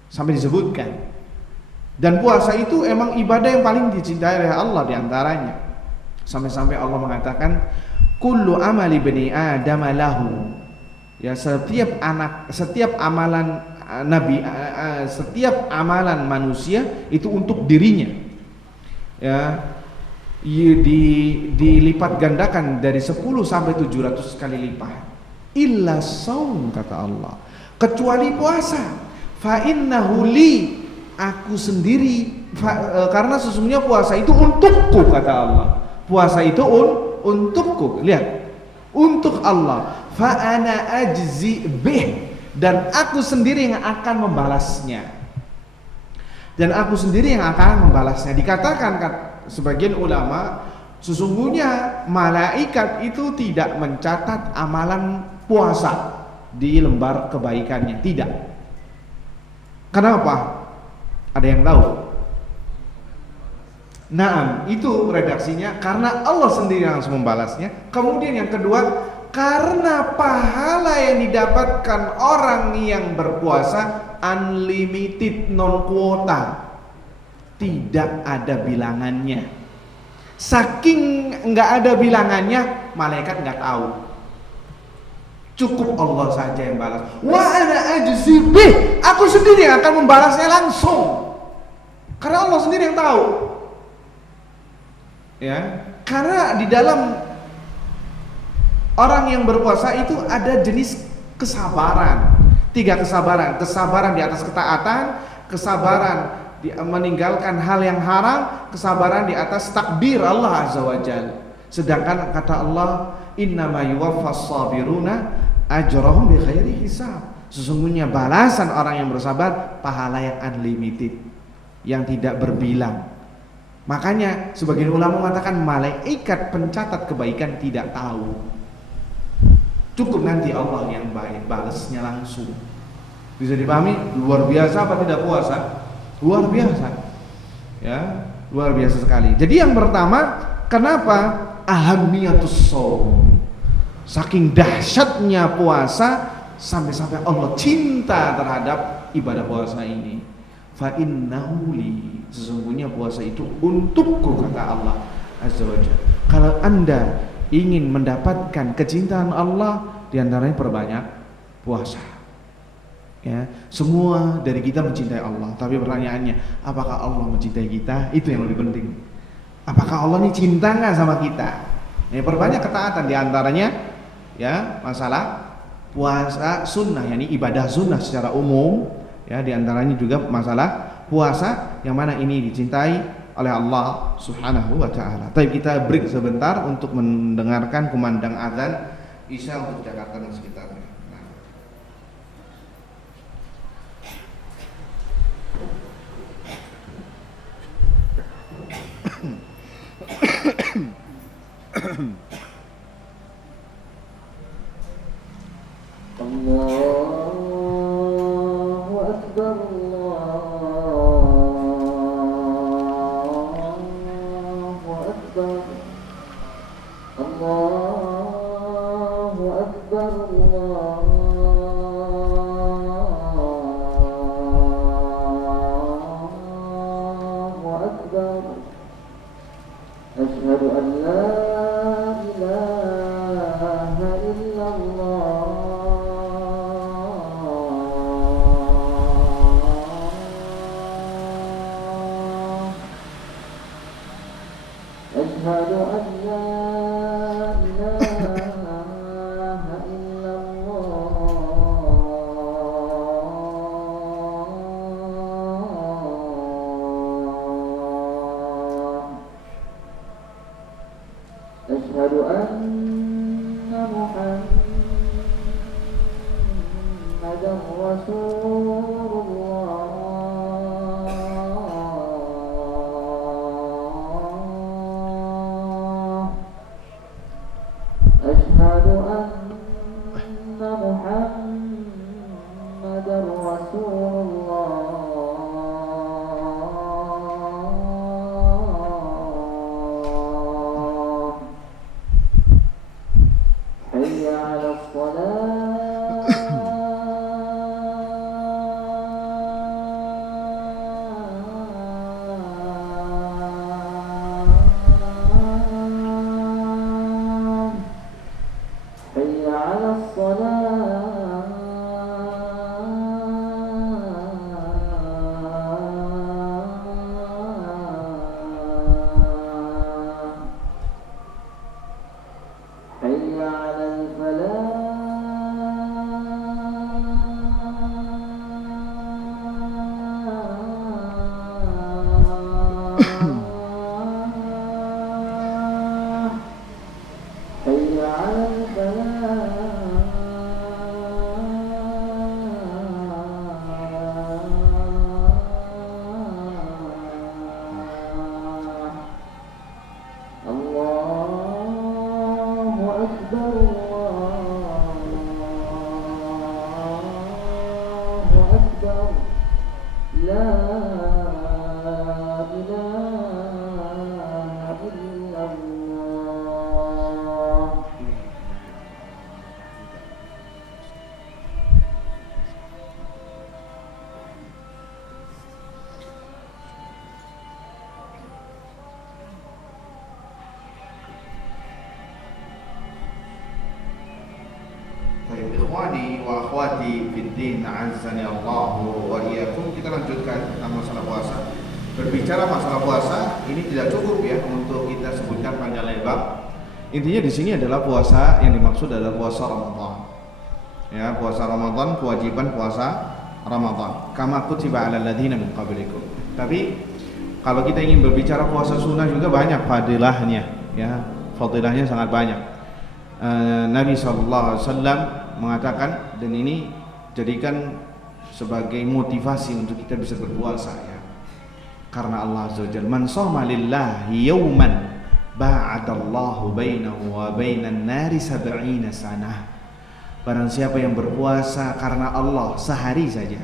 sampai disebutkan. Dan puasa itu emang ibadah yang paling dicintai oleh Allah diantaranya. Sampai-sampai Allah mengatakan, kullu amali bani Adam lahu. Ya, setiap amalan nabi, setiap amalan manusia itu untuk dirinya. Ya, dilipat gandakan dari 10 sampai 700 kali lipat. Illa saum, kata Allah, kecuali puasa. Fa innahu li, aku sendiri, karena sesungguhnya puasa itu untukku, kata Allah. Puasa itu untukku. Lihat, untuk Allah. Fa ana ajzi bih, dan aku sendiri yang akan membalasnya. Dan aku sendiri yang akan membalasnya. Dikatakan sebagian ulama, sesungguhnya malaikat itu tidak mencatat amalan puasa di lembar kebaikannya, tidak. Kenapa? Ada yang tahu? Nah, itu redaksinya karena Allah sendiri langsung membalasnya. Kemudian yang kedua, karena pahala yang didapatkan orang yang berpuasa unlimited, non kuota, tidak ada bilangannya. Saking nggak ada bilangannya, malaikat nggak tahu. Cukup Allah saja yang balas. Wa ana ajzi bih, aku sendiri yang akan membalasnya langsung. Karena Allah sendiri yang tahu. Ya, karena di dalam orang yang berpuasa itu ada jenis kesabaran. 3 kesabaran. Kesabaran di atas ketaatan, kesabaran meninggalkan hal yang haram, kesabaran di atas takdir Allah azza wa jalla. Sedangkan kata Allah, innama yuwaffas sabiruna ajrahum bighairi hisab. Sesungguhnya balasan orang yang bersabar pahala yang unlimited, yang tidak berbilang. Makanya sebagian ulama mengatakan malaikat pencatat kebaikan tidak tahu. Cukup nanti Allah yang baik balasnya langsung. Bisa dipahami? Luar biasa apa tidak puasa? Luar biasa. Ya, luar biasa sekali. Jadi yang pertama, kenapa ahamiyatus shaum? Saking dahsyatnya puasa sampai-sampai Allah cinta terhadap ibadah puasa ini. Fa innahu li, sesungguhnya puasa itu untukku, kata Allah azza wajalla. Kalau Anda ingin mendapatkan kecintaan Allah, diantaranya perbanyak puasa. Ya, semua dari kita mencintai Allah, tapi pertanyaannya, apakah Allah mencintai kita? Itu yang lebih penting. Apakah Allah ini cinta nggak sama kita? Ya, perbanyak ketaatan, diantaranya ya masalah puasa sunnah, yakni ibadah sunnah secara umum. Ya, diantaranya juga masalah puasa yang mana ini dicintai oleh Allah Subhanahu wa taala. Tapi kita break sebentar untuk mendengarkan kumandang azan Isya untuk Jakarta dan sekitarnya. Allahu Akbar, Allahu Akbar, Allahu Akbar, Allahu أشهد أن لا إله إلا الله أشهد أن لا إله إلا الله أشهد أن محمدا رسول الله أشهد أن محمدا رسول الله حي على الصلاة حي على الصلاة حي على الفلاح حي على الفلاح الله أكبر الله أكبر لا إله إلا الله Baik, ikhwani wa akhwati fiddin, a'azzani Allah wa iyyakum. Kita lanjutkan tentang masalah puasa. Berbicara masalah puasa ini tidak cukup ya untuk kita sebutkan panjang lebar. Intinya di sini adalah puasa yang dimaksud adalah puasa Ramadan. Ya, puasa Ramadan, kewajiban puasa Ramadan. Kama kutiba 'alal ladzina min qablikum. Tapi kalau kita ingin berbicara puasa sunnah juga banyak fadilahnya, ya. Fadilahnya sangat banyak. Nabi SAW mengatakan, dan ini jadikan sebagai motivasi untuk kita bisa berpuasa ya. Karena Allah Azza wa Jalla, man shoma lillahi yawman ba'adallahu bainahu wa bainan nari 70 sanah. Barang siapa yang berpuasa karena Allah sehari saja,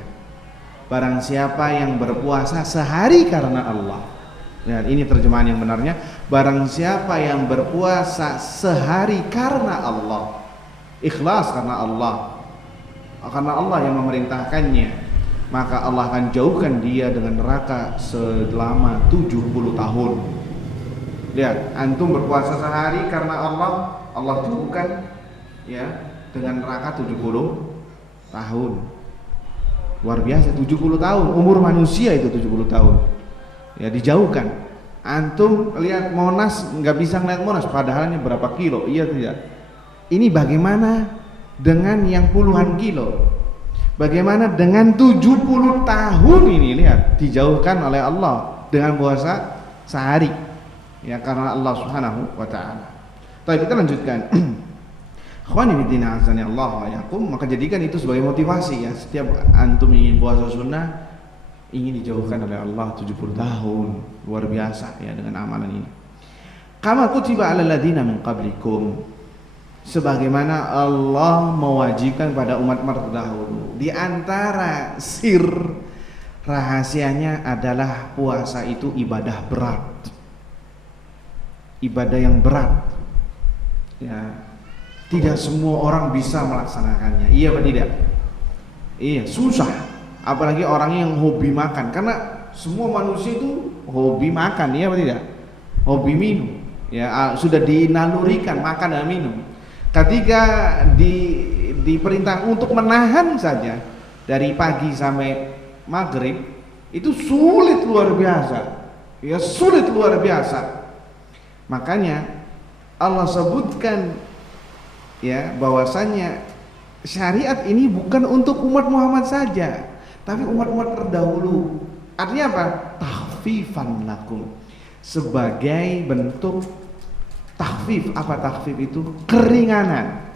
barang siapa yang berpuasa sehari karena Allah. Lihat, ini terjemahan yang benarnya. Barang siapa yang berpuasa sehari karena Allah, ikhlas karena Allah yang memerintahkannya, maka Allah akan jauhkan dia dengan neraka selama 70 tahun. Lihat, antum berpuasa sehari karena Allah, Allah jauhkan ya dengan neraka 70 tahun. Luar biasa, 70 tahun. Umur manusia itu 70 tahun. Ya, dijauhkan. Antum lihat Monas, nggak bisa ngeliat Monas padahalnya berapa kilo, iya tidak? Ini bagaimana dengan yang puluhan kilo? Bagaimana dengan 70 tahun ini? Lihat, dijauhkan oleh Allah dengan puasa sehari ya, karena Allah Subhanahu wa ta'ala. Tapi kita lanjutkan. Khawani bidina azani Allah wa yakum. Maka jadikan itu sebagai motivasi ya. Setiap antum ingin puasa sunnah, ingin dijauhkan oleh Allah 70 tahun. Luar biasa ya dengan amalan ini. Kama kutiba 'alal ladzina min qablikum. Sebagaimana Allah mewajibkan pada umat-umat terdahulu. Di antara sir rahasianya adalah puasa itu ibadah berat. Ibadah yang berat. Ya. Tidak semua orang bisa melaksanakannya. Iya atau tidak? Iya, susah. Apalagi orang yang hobi makan, karena semua manusia itu hobi makan, iya atau tidak? hobi minum, ya sudah dinalurikan makan dan minum. Ketika diperintah untuk menahan saja dari pagi sampai maghrib, itu sulit luar biasa, ya sulit luar biasa. Makanya Allah sebutkan ya bahwasanya syariat ini bukan untuk umat Muhammad saja, tapi umat-umat terdahulu. Artinya apa? Takhfifan lakum, sebagai bentuk takhfif. Apa takhfif itu? Keringanan.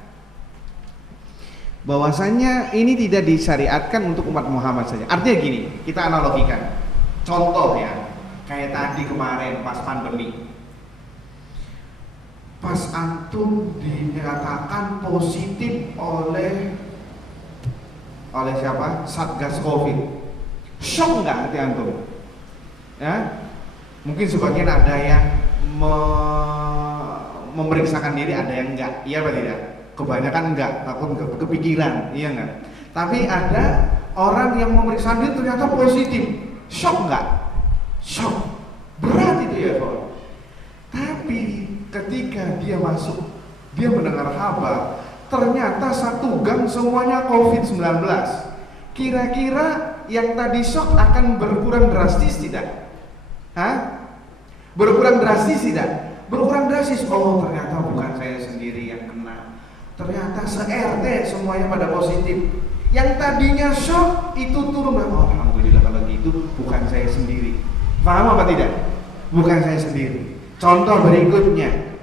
Bahwasanya ini tidak disyariatkan untuk umat Muhammad saja. Artinya gini, kita analogikan. Contoh ya, kayak tadi kemarin pas pandemi. Pas antum dinyatakan positif oleh siapa? Satgas Covid. Shock nggak hati antum? Ya, mungkin sebagian ada yang memeriksakan diri, ada yang enggak. Iya apa tidak? Kebanyakan enggak, takut kepikiran, iya enggak? Tapi ada orang yang memeriksa diri ternyata positif. Shock nggak? Shock. Berat itu ya, Pak. Tapi ketika dia masuk, dia mendengar kabar ternyata satu gang semuanya COVID-19. Kira-kira yang tadi shock akan berkurang drastis tidak? Hah? Berkurang drastis tidak? Berkurang drastis. Oh, ternyata bukan saya sendiri yang kena. Ternyata se-RT semuanya pada positif. Yang tadinya shock itu turun. Oh, alhamdulillah kalau gitu bukan saya sendiri. Paham apa tidak? Bukan saya sendiri. Contoh berikutnya,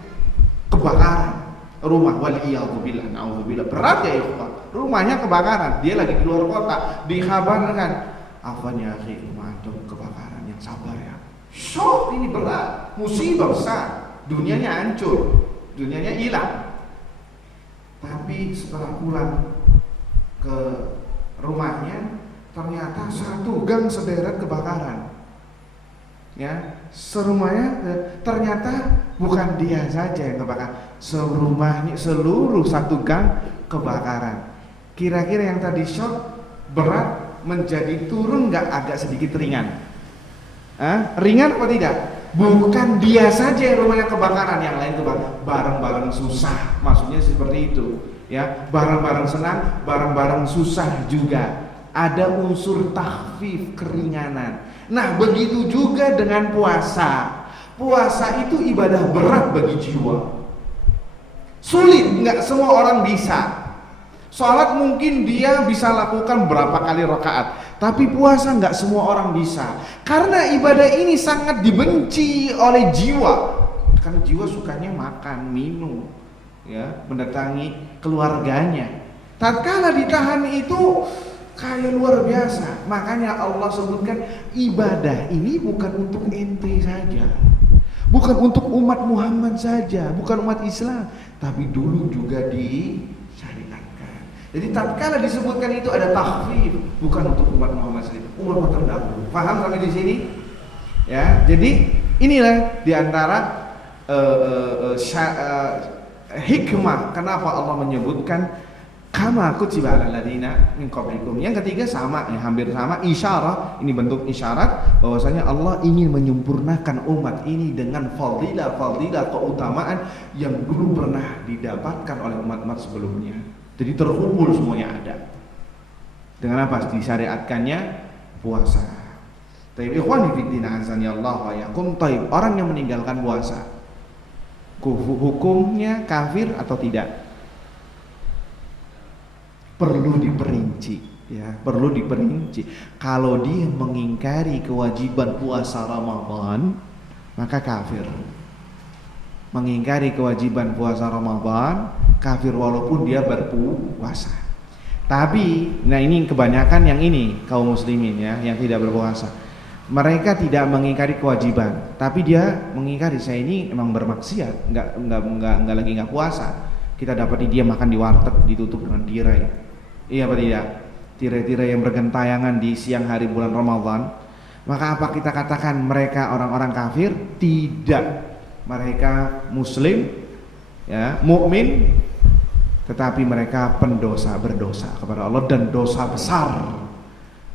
kebakaran rumah, waliyadzubillah, naudzubillah, berat ya ikhwan. Rumahnya kebakaran, dia lagi di luar kota, dikabarkan, afwan ya akhi, rumah antum kebakaran, yang sabar ya. Shock, ini berat, musibah besar, dunianya hancur, dunianya hilang. Tapi setelah pulang ke rumahnya, ternyata satu gang sederet kebakaran. Ya, serumahnya ternyata bukan dia saja yang kebakar, serumahnya, seluruh satu gang kebakaran. Kira-kira yang tadi shock berat menjadi turun nggak, agak sedikit ringan? Ringan apa tidak? Bukan dia saja yang rumahnya kebakaran, yang lain kebakaran, bareng-bareng susah. Maksudnya seperti itu, ya, bareng-bareng senang, bareng-bareng susah juga. Ada unsur takhfif, keringanan. Nah, begitu juga dengan puasa. Puasa itu ibadah berat bagi jiwa. Sulit, nggak semua orang bisa. Sholat mungkin dia bisa lakukan berapa kali rakaat, tapi puasa nggak semua orang bisa. Karena ibadah ini sangat dibenci oleh jiwa. Karena jiwa sukanya makan, minum, ya, mendatangi keluarganya. Tatkala ditahan itu kayak luar biasa. Makanya Allah sebutkan ibadah ini bukan untuk ente saja, bukan untuk umat Muhammad saja, bukan umat Islam, tapi dulu juga disyariatkan. Jadi tatkala disebutkan itu ada takhfif, bukan untuk umat Muhammad saja, umat terdahulu. Paham sampai di sini? Ya, jadi inilah diantara hikmah kenapa Allah menyebutkan kama kutiba alal ladzina min qablikum. Yang ketiga sama, ya, hampir sama, isyarat. Ini bentuk isyarat bahwasanya Allah ingin menyempurnakan umat ini dengan fadilah keutamaan yang dulu pernah didapatkan oleh umat-umat sebelumnya. Jadi terkumpul semuanya ada. Dengan apa? Disyariatkannya puasa. Taib ikhwani fiddin azani Allah wa yakum. Taib, orang yang meninggalkan puasa, hukumnya kafir atau tidak? Perlu diperinci, ya, perlu diperinci. Kalau dia mengingkari kewajiban puasa Ramadan, maka kafir. Mengingkari kewajiban puasa Ramadan, kafir walaupun dia berpuasa. Tapi, nah ini kebanyakan yang ini kaum muslimin, ya, yang tidak berpuasa. Mereka tidak mengingkari kewajiban, tapi dia mengingkari, saya ini emang bermaksiat, nggak lagi nggak puasa. Kita dapati dia makan di warteg ditutup dengan tirai. Iya apa tidak? Tirai-tirai yang bergentayangan di siang hari bulan Ramadan. Maka apa kita katakan mereka orang-orang kafir? Tidak. Mereka muslim, ya, mukmin, tetapi mereka pendosa, berdosa kepada Allah dan dosa besar.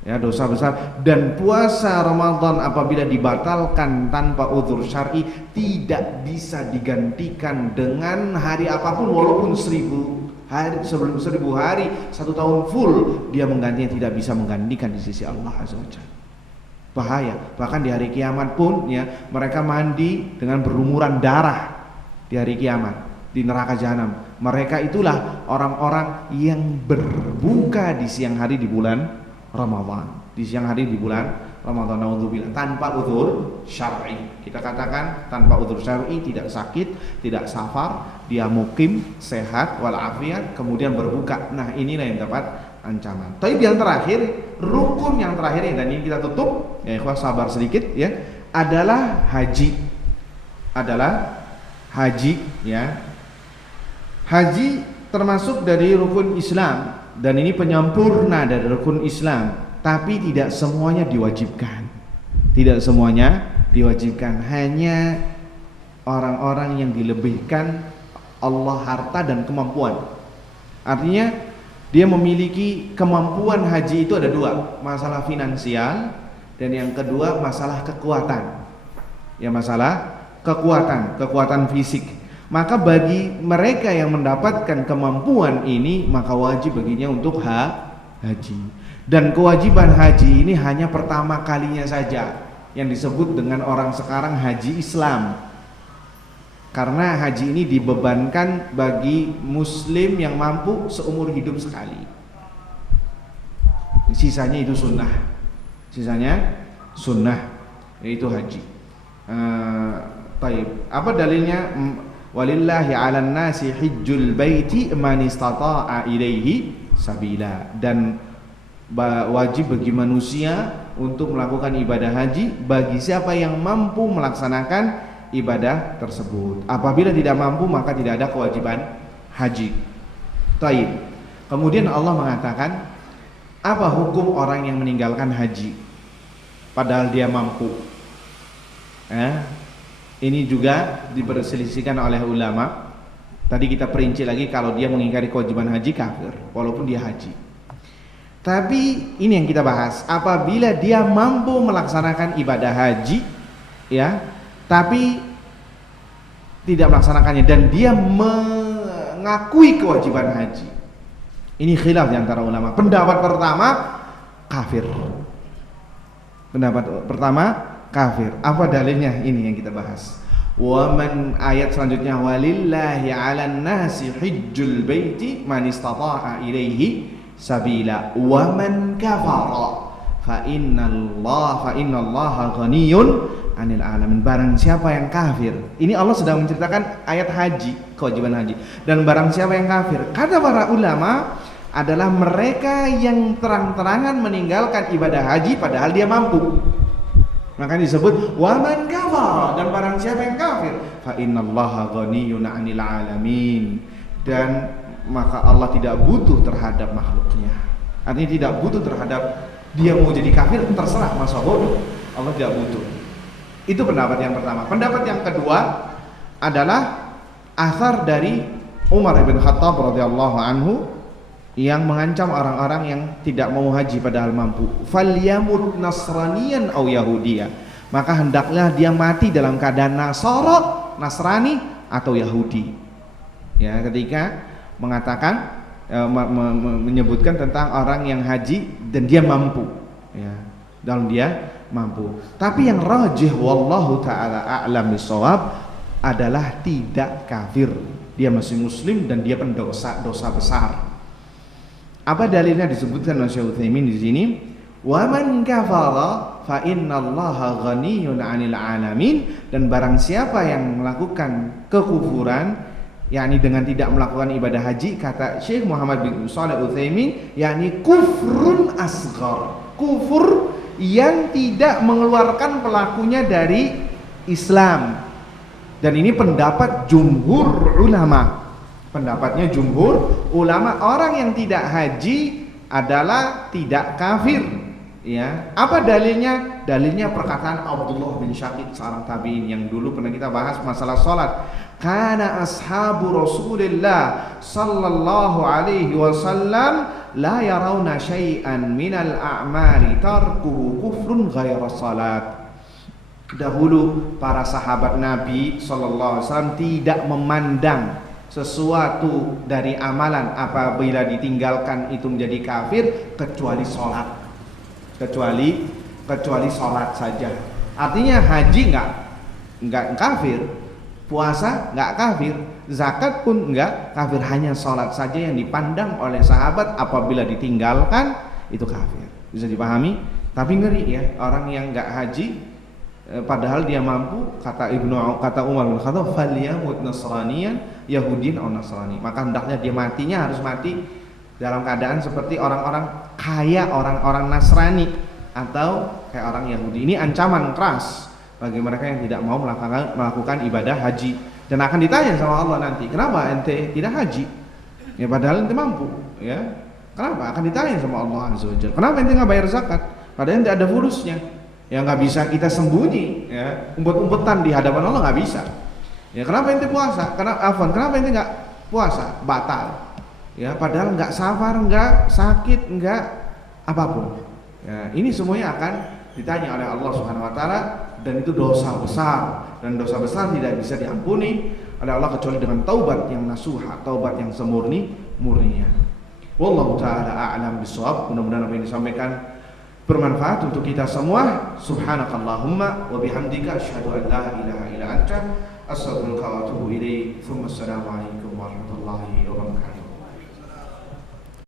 ya, dosa besar. Dan puasa Ramadan apabila dibatalkan tanpa udzur syar'i tidak bisa digantikan dengan hari apapun, walaupun 1000 hari, sebelum 1000 hari, 1 tahun full, dia menggantinya tidak bisa menggantikan di sisi Allah Azza wa Jalla. Bahaya. Bahkan di hari kiamat pun ya, mereka mandi dengan berlumuran darah di hari kiamat di neraka jahanam. Mereka itulah orang-orang yang berbuka di siang hari di bulan Ramadan. Di siang hari di bulan Ramadan, naudzubillah, tanpa udzur syar'i. Kita katakan tanpa udzur syar'i, tidak sakit, tidak safar, dia mukim, sehat walafiat, kemudian berbuka. Nah, inilah yang dapat ancaman. Tapi yang terakhir, rukun yang terakhir, dan ini kita tutup, ya ikhwah sabar sedikit ya, adalah haji. Adalah haji ya. Haji termasuk dari rukun Islam, dan ini penyempurna dari rukun Islam, tapi tidak semuanya diwajibkan. Tidak semuanya diwajibkan, hanya orang-orang yang dilebihkan Allah harta dan kemampuan. Artinya dia memiliki kemampuan haji itu ada 2, masalah finansial, dan yang kedua masalah kekuatan. Ya, masalah kekuatan fisik. Maka bagi mereka yang mendapatkan kemampuan ini, maka wajib baginya untuk haji. Dan kewajiban haji ini hanya pertama kalinya saja, yang disebut dengan orang sekarang haji Islam. Karena haji ini dibebankan bagi muslim yang mampu seumur hidup sekali. Sisanya itu sunnah. Yaitu haji. Taib. Apa dalilnya? Walillahi 'alan nasi hijjul baiti man istata'a ilaihi sabila. Dan wajib bagi manusia untuk melakukan ibadah haji bagi siapa yang mampu melaksanakan ibadah tersebut. Apabila tidak mampu, maka tidak ada kewajiban haji. Taib. Kemudian Allah mengatakan, apa hukum orang yang meninggalkan haji padahal dia mampu? Ini juga diperselisihkan oleh ulama. Tadi kita perinci lagi, kalau dia mengingkari kewajiban haji kafir walaupun dia haji. Tapi ini yang kita bahas, apabila dia mampu melaksanakan ibadah haji ya, tapi tidak melaksanakannya, dan dia mengakui kewajiban haji. Ini khilaf di antara ulama. Pendapat pertama kafir. Apa dalilnya? Ini yang kita bahas. Ayat selanjutnya, walillahi 'alan nasi hijjul baiti man istata'a ilaihi sabila wa man kafara fa innallaha ghaniyyun 'anil 'alamin. Barang siapa yang kafir, ini Allah sedang menceritakan ayat haji, kewajiban haji. Dan barang siapa yang kafir, kata para ulama, adalah mereka yang terang-terangan meninggalkan ibadah haji padahal dia mampu. Maka disebut wa man kafara, dan barang siapa yang kafir, fa innallaha ghaniyyun 'anil 'alamin. Dan maka Allah tidak butuh terhadap makhluknya. Artinya tidak butuh terhadap dia mau jadi kafir, terserah, masa bodoh. Allah tidak butuh. Itu pendapat yang pertama. Pendapat yang kedua adalah asar dari Umar bin Khattab radhiyallahu anhu yang mengancam orang-orang yang tidak mau haji padahal mampu. Falyamut nasraniyan aw yahudiya. Maka hendaklah dia mati dalam keadaan Nasrani atau Yahudi. Ya, ketika mengatakan menyebutkan tentang orang yang haji dan dia mampu, ya, dalam dia mampu. Tapi yang rajih wallahu taala a'lam bissawab adalah tidak kafir. Dia masih muslim dan dia pendosa dosa besar. Apa dalilnya? Disebutkan oleh Syekh Utsaimin di sini, wa man kafara fa innallaha ghaniyyun 'anil 'alamin. Dan barang siapa yang melakukan kekufuran, yakni dengan tidak melakukan ibadah haji, kata Syekh Muhammad bin Shalih Utsaimin, yakni kufrun asghar, kufur yang tidak mengeluarkan pelakunya dari Islam. Dan ini pendapat jumhur ulama. Pendapatnya jumhur ulama, orang yang tidak haji adalah tidak kafir. Ya, apa dalilnya? Dalilnya perkataan Abdullah bin Syaqiq, seorang tabi'in yang dulu pernah kita bahas masalah salat. Kana ashabu Rasulillah sallallahu alaihi wasallam la yarawna syai'an minal a'mali tarkuhu kufrun ghaira salat. Dahulu para sahabat Nabi SAW tidak memandang sesuatu dari amalan apabila ditinggalkan itu menjadi kafir kecuali sholat, kecuali sholat saja. Artinya haji nggak kafir, puasa nggak kafir, zakat pun nggak kafir, hanya sholat saja yang dipandang oleh sahabat apabila ditinggalkan itu kafir. Bisa dipahami? Tapi ngeri ya orang yang nggak haji padahal dia mampu, kata Umar bin Khattab, falyamut nasraniyan yahudiyan atau nasrani, maka hendaknya dia matinya harus mati dalam keadaan seperti orang-orang kaya, orang-orang Nasrani atau kayak orang Yahudi. Ini ancaman keras bagi mereka yang tidak mau melakukan ibadah haji, dan akan ditanya sama Allah nanti, kenapa ente tidak haji? Ya padahal ente mampu, ya. Kenapa? Akan ditanya sama Allah Azza wa Jalla. Kenapa ente nggak bayar zakat? Padahal ente ada furusnya. Ya nggak bisa kita sembunyi, ya umpet-umpetan di hadapan Allah nggak bisa. Ya kenapa ente puasa? Kenapa ente nggak puasa? Batal. Ya padahal nggak safar, nggak sakit, nggak apapun. Ya ini semuanya akan ditanya oleh Allah Subhanahu Wa Taala, dan itu dosa besar, dan dosa besar tidak bisa diampuni oleh Allah kecuali dengan taubat yang nasuha, taubat yang semurni-murninya. Wallahu taala a'lam bishawab. Mudah-mudahan apa yang disampaikan bermanfaat untuk kita semua. Subhanakallahumma wa bihamdika asyhadu an la ilaha illa anta astaghfiruka wa atubu ilaik. Assalamualaikum warahmatullahi